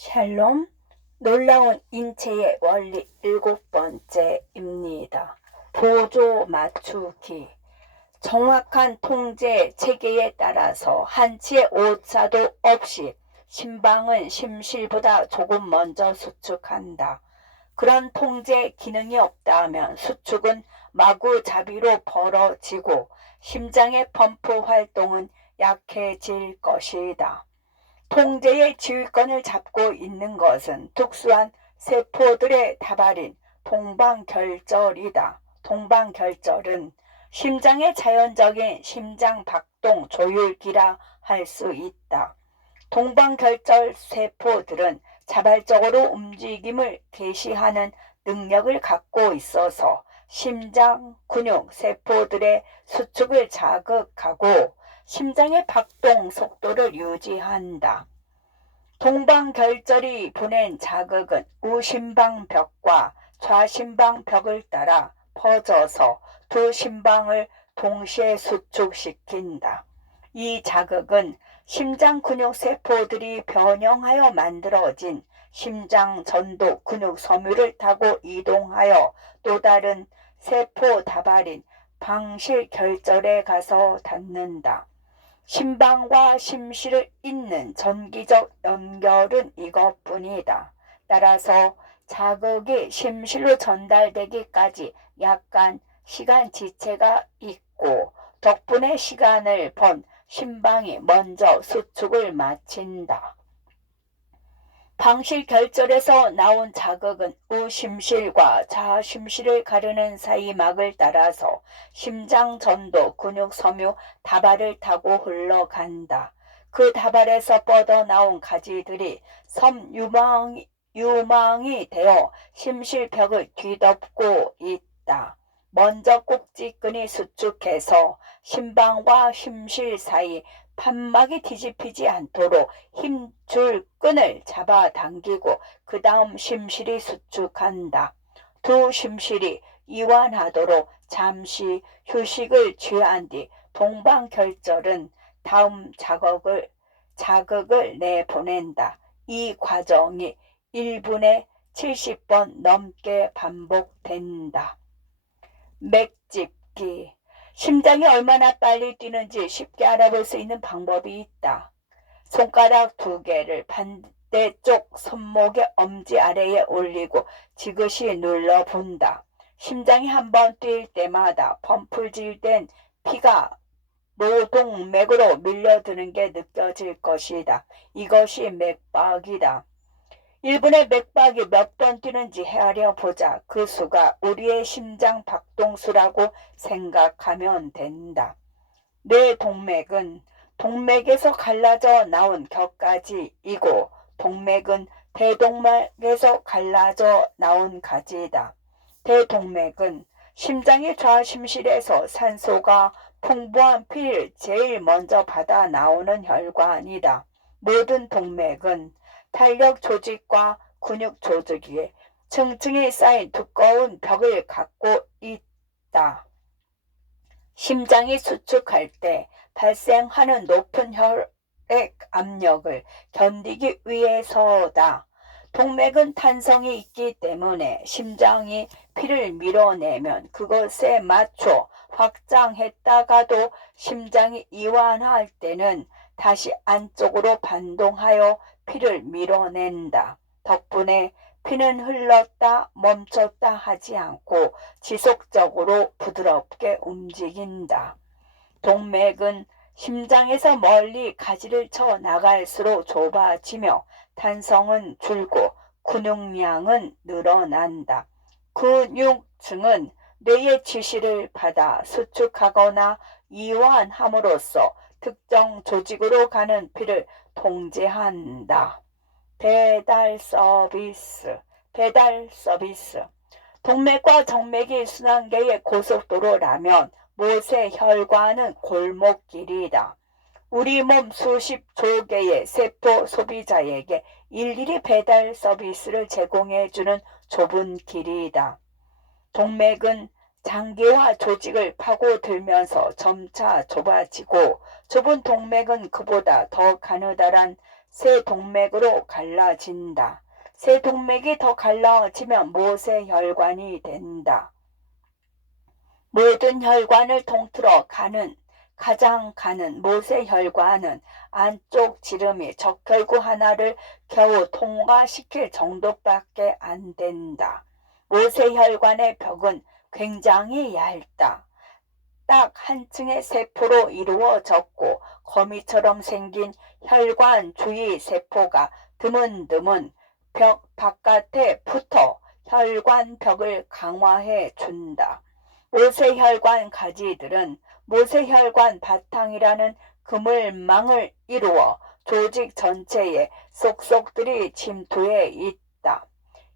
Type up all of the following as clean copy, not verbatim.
샬롬, 놀라운 인체의 원리 7번째입니다. 보조 맞추기. 정확한 통제 체계에 따라서 한치의 오차도 없이 심방은 심실보다 조금 먼저 수축한다. 그런 통제 기능이 없다면 수축은 마구잡이로 벌어지고 심장의 펌프 활동은 약해질 것이다. 통제의 지휘권을 잡고 있는 것은 특수한 세포들의 다발인 동방결절이다. 동방결절은 심장의 자연적인 심장 박동 조율기라 할 수 있다. 동방결절 세포들은 자발적으로 움직임을 개시하는 능력을 갖고 있어서 심장 근육 세포들의 수축을 자극하고 심장의 박동 속도를 유지한다. 동방결절이 보낸 자극은 우심방벽과 좌심방벽을 따라 퍼져서 두 심방을 동시에 수축시킨다. 이 자극은 심장 근육 세포들이 변형하여 만들어진 심장 전도 근육 섬유를 타고 이동하여 또 다른 세포 다발인 방실결절에 가서 닿는다. 심방과 심실을 잇는 전기적 연결은 이것뿐이다. 따라서 자극이 심실로 전달되기까지 약간 시간 지체가 있고 덕분에 시간을 번 심방이 먼저 수축을 마친다. 방실결절에서 나온 자극은 우심실과 좌심실을 가르는 사이막을 따라서 심장 전도 근육 섬유 다발을 타고 흘러간다. 그 다발에서 뻗어나온 가지들이 섬유망이 되어 심실벽을 뒤덮고 있다. 먼저 꼭지끈이 수축해서 심방과 심실 사이 판막이 뒤집히지 않도록 힘줄 끈을 잡아당기고 그 다음 심실이 수축한다. 두 심실이 이완하도록 잠시 휴식을 취한 뒤 동방결절은 다음 자극을 내보낸다. 이 과정이 1분에 70번 넘게 반복된다. 맥집기. 심장이 얼마나 빨리 뛰는지 쉽게 알아볼 수 있는 방법이 있다. 손가락 2개를 반대쪽 손목의 엄지 아래에 올리고 지그시 눌러본다. 심장이 한번 뛸 때마다 펌프질된 피가 노동맥으로 밀려드는 게 느껴질 것이다. 이것이 맥박이다. 1분에 맥박이 몇 번 뛰는지 헤아려 보자. 그 수가 우리의 심장 박동수라고 생각하면 된다. 뇌 동맥은 동맥에서 갈라져 나온 격가지이고 동맥은 대동맥에서 갈라져 나온 가지이다. 대동맥은 심장의 좌심실에서 산소가 풍부한 피를 제일 먼저 받아 나오는 혈관이다. 모든 동맥은 탄력 조직과 근육 조직 위에 층층이 쌓인 두꺼운 벽을 갖고 있다. 심장이 수축할 때 발생하는 높은 혈액 압력을 견디기 위해서다. 동맥은 탄성이 있기 때문에 심장이 피를 밀어내면 그것에 맞춰 확장했다가도 심장이 이완할 때는 다시 안쪽으로 반동하여 피를 밀어낸다. 덕분에 피는 흘렀다 멈췄다 하지 않고 지속적으로 부드럽게 움직인다. 동맥은 심장에서 멀리 가지를 쳐 나갈수록 좁아지며 탄성은 줄고 근육량은 늘어난다. 근육층은 뇌의 지시를 받아 수축하거나 이완함으로써 특정 조직으로 가는 피를 통제한다. 배달 서비스. 동맥과 정맥이 순환계의 고속도로라면 못의 혈관은 골목길이다. 우리 몸 수십조 개의 세포 소비자에게 일일이 배달 서비스를 제공해주는 좁은 길이다. 동맥은 장기와 조직을 파고들면서 점차 좁아지고 좁은 동맥은 그보다 더 가느다란 새 동맥으로 갈라진다. 새 동맥이 더 갈라지면 모세혈관이 된다. 모든 혈관을 통틀어 가장 가는 모세혈관은 안쪽 지름이 적혈구 하나를 겨우 통과시킬 정도밖에 안 된다. 모세혈관의 벽은 굉장히 얇다. 딱 한 층의 세포로 이루어졌고 거미처럼 생긴 혈관 주위 세포가 드문드문 벽 바깥에 붙어 혈관 벽을 강화해 준다. 모세혈관 가지들은 모세혈관 바탕이라는 그물망을 이루어 조직 전체에 쏙쏙들이 침투해 있다.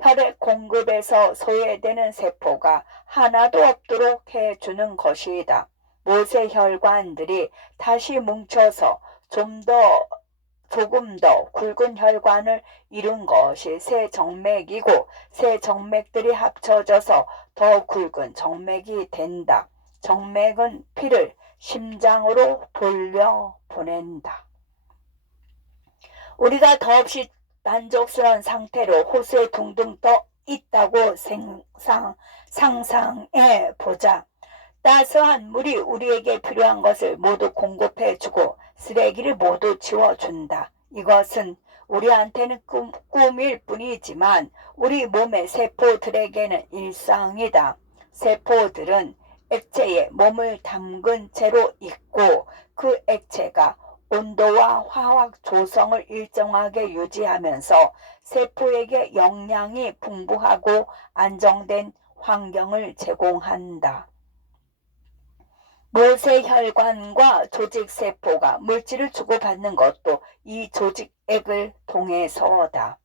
혈액 공급에서 소외되는 세포가 하나도 없도록 해주는 것이다. 모세혈관들이 다시 뭉쳐서 조금 더 굵은 혈관을 이룬 것이 새 정맥이고 새 정맥들이 합쳐져서 더 굵은 정맥이 된다. 정맥은 피를 심장으로 돌려보낸다. 우리가 더없이 만족스러운 상태로 호수에 둥둥 떠 있다고 상상해 보자. 따스한 물이 우리에게 필요한 것을 모두 공급해주고 쓰레기를 모두 치워준다. 이것은 우리한테는 꿈일 뿐이지만 우리 몸의 세포들에게는 일상이다. 세포들은 액체에 몸을 담근 채로 있고 그 액체가 온도와 화학 조성을 일정하게 유지하면서 세포에게 영양이 풍부하고 안정된 환경을 제공한다. 모세혈관과 조직세포가 물질을 주고받는 것도 이 조직액을 통해서다.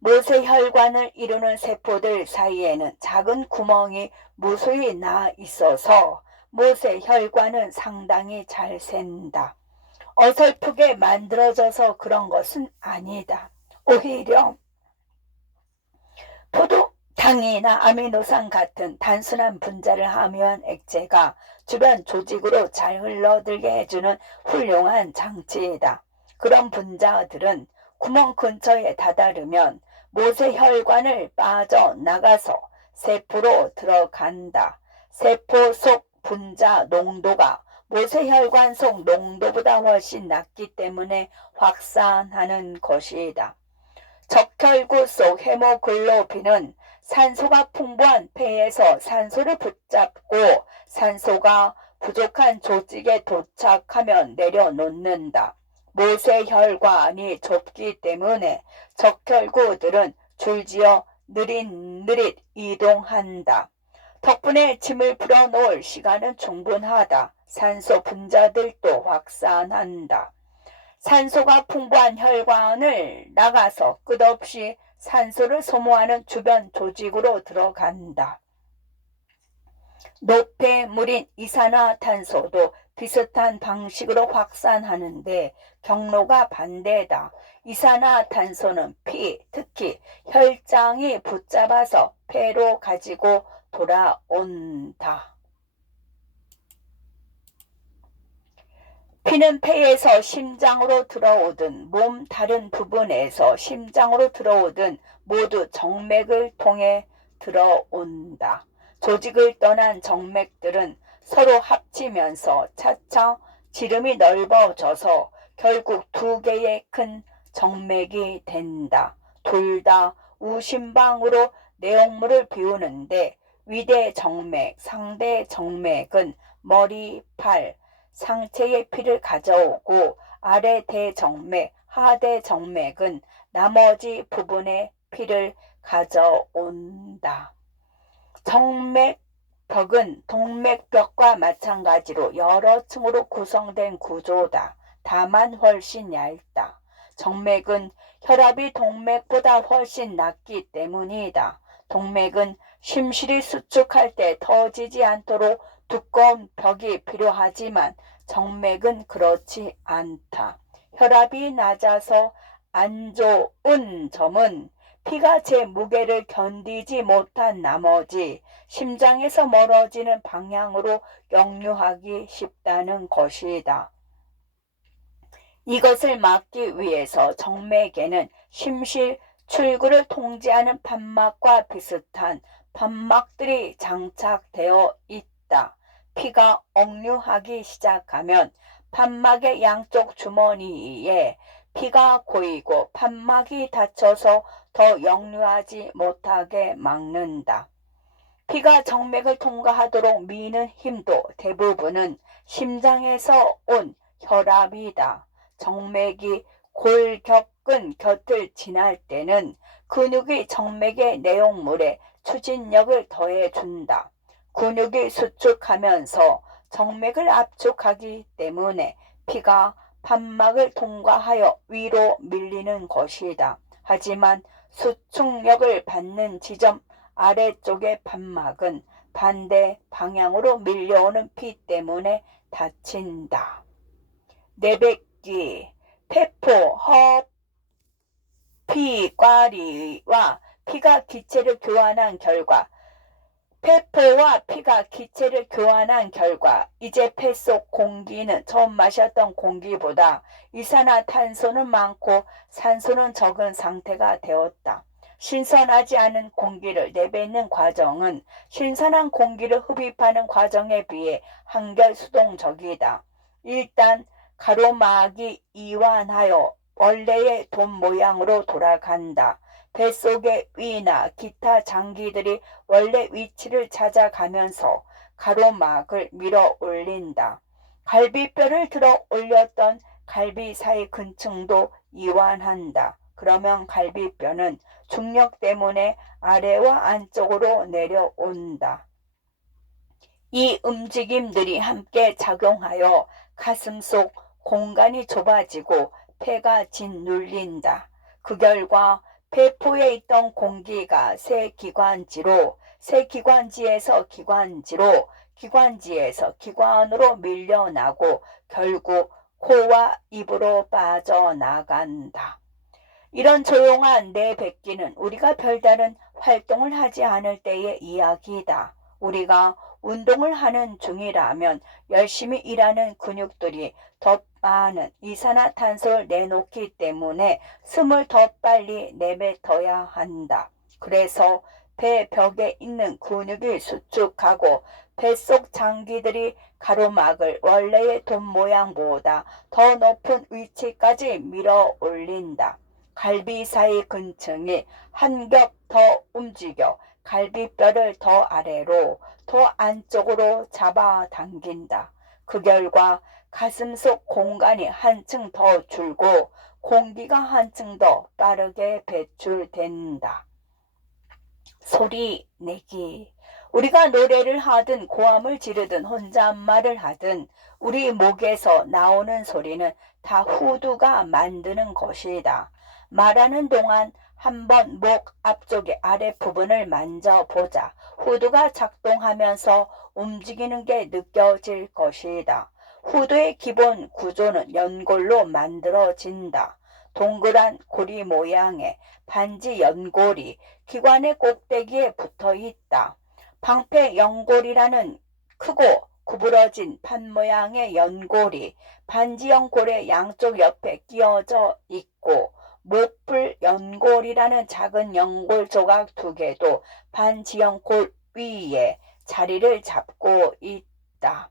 모세혈관을 이루는 세포들 사이에는 작은 구멍이 무수히 나 있어서 모세혈관은 상당히 잘 샌다. 어설프게 만들어져서 그런 것은 아니다. 오히려 포도당이나 아미노산 같은 단순한 분자를 함유한 액체가 주변 조직으로 잘 흘러들게 해주는 훌륭한 장치이다. 그런 분자들은 구멍 근처에 다다르면 모세혈관을 빠져나가서 세포로 들어간다. 세포 속 분자 농도가 모세혈관 속 농도보다 훨씬 낮기 때문에 확산하는 것이다. 적혈구 속 헤모글로빈은 산소가 풍부한 폐에서 산소를 붙잡고 산소가 부족한 조직에 도착하면 내려놓는다. 모세혈관이 좁기 때문에 적혈구들은 줄지어 느릿느릿 이동한다. 덕분에 짐을 풀어놓을 시간은 충분하다. 산소 분자들도 확산한다. 산소가 풍부한 혈관을 나가서 끝없이 산소를 소모하는 주변 조직으로 들어간다. 노폐물인 이산화탄소도 비슷한 방식으로 확산하는데 경로가 반대다. 이산화탄소는 피, 특히 혈장이 붙잡아서 폐로 가지고 돌아온다. 피는 폐에서 심장으로 들어오든 몸 다른 부분에서 심장으로 들어오든 모두 정맥을 통해 들어온다. 조직을 떠난 정맥들은 서로 합치면서 차차 지름이 넓어져서 결국 두 개의 큰 정맥이 된다. 둘 다 우심방으로 내용물을 비우는데 위대 정맥, 상대 정맥은 머리, 팔, 상체의 피를 가져오고 아래 대정맥, 하대 정맥은 나머지 부분의 피를 가져온다. 정맥벽은 동맥벽과 마찬가지로 여러 층으로 구성된 구조다. 다만 훨씬 얇다. 정맥은 혈압이 동맥보다 훨씬 낮기 때문이다. 동맥은 심실이 수축할 때 터지지 않도록 두꺼운 벽이 필요하지만 정맥은 그렇지 않다. 혈압이 낮아서 안 좋은 점은 피가 제 무게를 견디지 못한 나머지 심장에서 멀어지는 방향으로 역류하기 쉽다는 것이다. 이것을 막기 위해서 정맥에는 심실 출구를 통제하는 판막과 비슷한 판막들이 장착되어 있다. 피가 억류하기 시작하면 판막의 양쪽 주머니에 피가 고이고 판막이 닫혀서 더 역류하지 못하게 막는다. 피가 정맥을 통과하도록 미는 힘도 대부분은 심장에서 온 혈압이다. 정맥이 골격근 곁을 지날 때는 근육이 정맥의 내용물에 추진력을 더해준다. 근육이 수축하면서 정맥을 압축하기 때문에 피가 판막을 통과하여 위로 밀리는 것이다. 하지만 수축력을 받는 지점 아래쪽의 판막은 반대 방향으로 밀려오는 피 때문에 닫힌다. 내뱉기, 폐포, 허피과리와 피가 기체를 교환한 결과 폐포와 피가 기체를 교환한 결과 이제 폐 속 공기는 처음 마셨던 공기보다 이산화탄소는 많고 산소는 적은 상태가 되었다. 신선하지 않은 공기를 내뱉는 과정은 신선한 공기를 흡입하는 과정에 비해 한결 수동적이다. 일단 가로막이 이완하여 원래의 돔 모양으로 돌아간다. 뱃속의 위나 기타 장기들이 원래 위치를 찾아가면서 가로막을 밀어 올린다. 갈비뼈를 들어 올렸던 갈비 사이 근층도 이완한다. 그러면 갈비뼈는 중력 때문에 아래와 안쪽으로 내려온다. 이 움직임들이 함께 작용하여 가슴 속 공간이 좁아지고 폐가 짓눌린다. 그 결과 폐포에 있던 공기가 새 기관지로, 새 기관지에서 기관지로, 기관지에서 기관으로 밀려나고 결국 코와 입으로 빠져나간다. 이런 조용한 내뱉기는 우리가 별다른 활동을 하지 않을 때의 이야기이다. 우리가 운동을 하는 중이라면 열심히 일하는 근육들이 더 많은 이산화탄소를 내놓기 때문에 숨을 더 빨리 내뱉어야 한다. 그래서 폐벽에 있는 근육이 수축하고 뱃속 장기들이 가로막을 원래의 돔 모양보다 더 높은 위치까지 밀어 올린다. 갈비 사이 근층이 한 겹 더 움직여 갈비뼈를 더 아래로, 더 안쪽으로 잡아당긴다. 그 결과 가슴 속 공간이 한층 더 줄고 공기가 한층 더 빠르게 배출된다. 소리 내기. 우리가 노래를 하든 고함을 지르든 혼잣말을 하든 우리 목에서 나오는 소리는 다 후두가 만드는 것이다. 말하는 동안 한번 목 앞쪽의 아랫부분을 만져보자. 후두가 작동하면서 움직이는 게 느껴질 것이다. 후두의 기본 구조는 연골로 만들어진다. 동그란 고리 모양의 반지 연골이 기관의 꼭대기에 붙어 있다. 방패 연골이라는 크고 구부러진 판 모양의 연골이 반지 연골의 양쪽 옆에 끼어져 있고 목풀 연골이라는 작은 연골 조각 두 개도 반지 연골 위에 자리를 잡고 있다.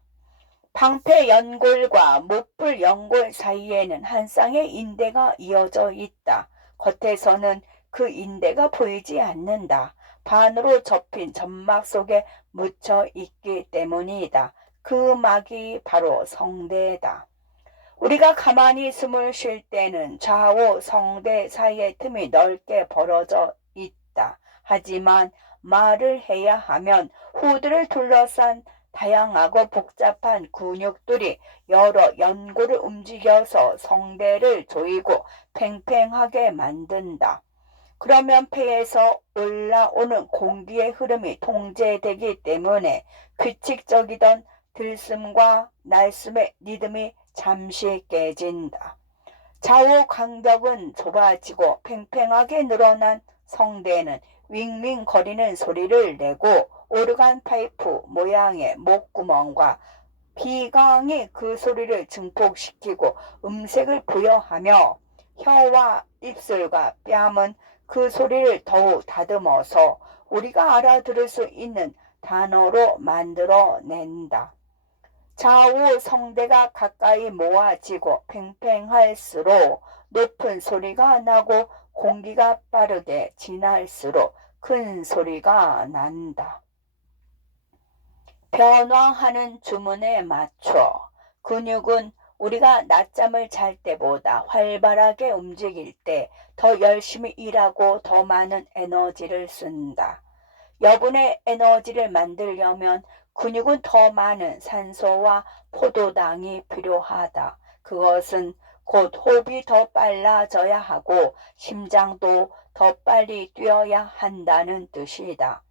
방패 연골과 목풀 연골 사이에는 한 쌍의 인대가 이어져 있다. 겉에서는 그 인대가 보이지 않는다. 반으로 접힌 점막 속에 묻혀 있기 때문이다. 그 막이 바로 성대다. 우리가 가만히 숨을 쉴 때는 좌우 성대 사이의 틈이 넓게 벌어져 있다. 하지만 말을 해야 하면 후두를 둘러싼 다양하고 복잡한 근육들이 여러 연골을 움직여서 성대를 조이고 팽팽하게 만든다. 그러면 폐에서 올라오는 공기의 흐름이 통제되기 때문에 규칙적이던 들숨과 날숨의 리듬이 잠시 깨진다. 좌우 간격은 좁아지고 팽팽하게 늘어난 성대는 윙윙거리는 소리를 내고 오르간 파이프 모양의 목구멍과 비강이 그 소리를 증폭시키고 음색을 부여하며 혀와 입술과 뺨은 그 소리를 더욱 다듬어서 우리가 알아들을 수 있는 단어로 만들어낸다. 좌우 성대가 가까이 모아지고 팽팽할수록 높은 소리가 나고 공기가 빠르게 지날수록 큰 소리가 난다. 변화하는 주문에 맞춰 근육은 우리가 낮잠을 잘 때보다 활발하게 움직일 때 더 열심히 일하고 더 많은 에너지를 쓴다. 여분의 에너지를 만들려면 근육은 더 많은 산소와 포도당이 필요하다. 그것은 곧 호흡이 더 빨라져야 하고 심장도 더 빨리 뛰어야 한다는 뜻이다.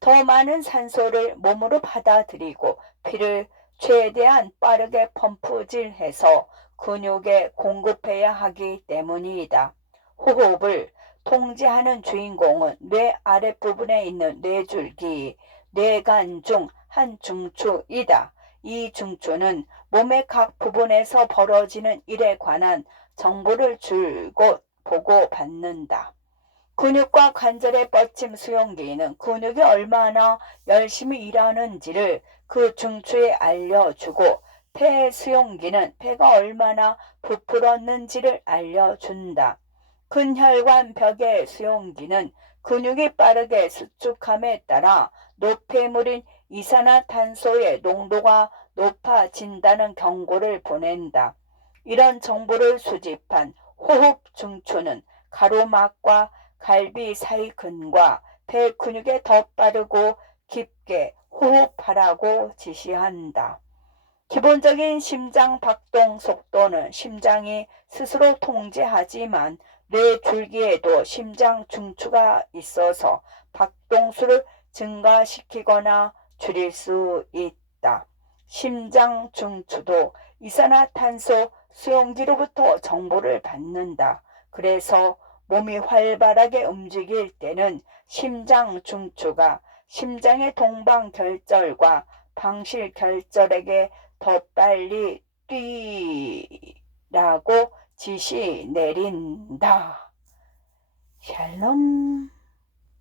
더 많은 산소를 몸으로 받아들이고 피를 최대한 빠르게 펌프질해서 근육에 공급해야 하기 때문이다. 호흡을 통제하는 주인공은 뇌 아랫부분에 있는 뇌줄기, 뇌간 중 한 중추이다. 이 중추는 몸의 각 부분에서 벌어지는 일에 관한 정보를 줄곧 보고받는다. 근육과 관절의 뻗침 수용기는 근육이 얼마나 열심히 일하는지를 그 중추에 알려주고 폐 수용기는 폐가 얼마나 부풀었는지를 알려준다. 근혈관 벽의 수용기는 근육이 빠르게 수축함에 따라 노폐물인 이산화탄소의 농도가 높아진다는 경고를 보낸다. 이런 정보를 수집한 호흡 중추는 가로막과 갈비 사이 근과 배 근육에 더 빠르고 깊게 호흡하라고 지시한다. 기본적인 심장 박동 속도는 심장이 스스로 통제하지만 뇌 줄기에도 심장 중추가 있어서 박동수를 증가시키거나 줄일 수 있다. 심장 중추도 이산화탄소 수용기로부터 정보를 받는다. 그래서 몸이 활발하게 움직일 때는 심장 중추가 심장의 동방결절과 방실결절에게 더 빨리 뛰라고 지시 내린다. 샬롬.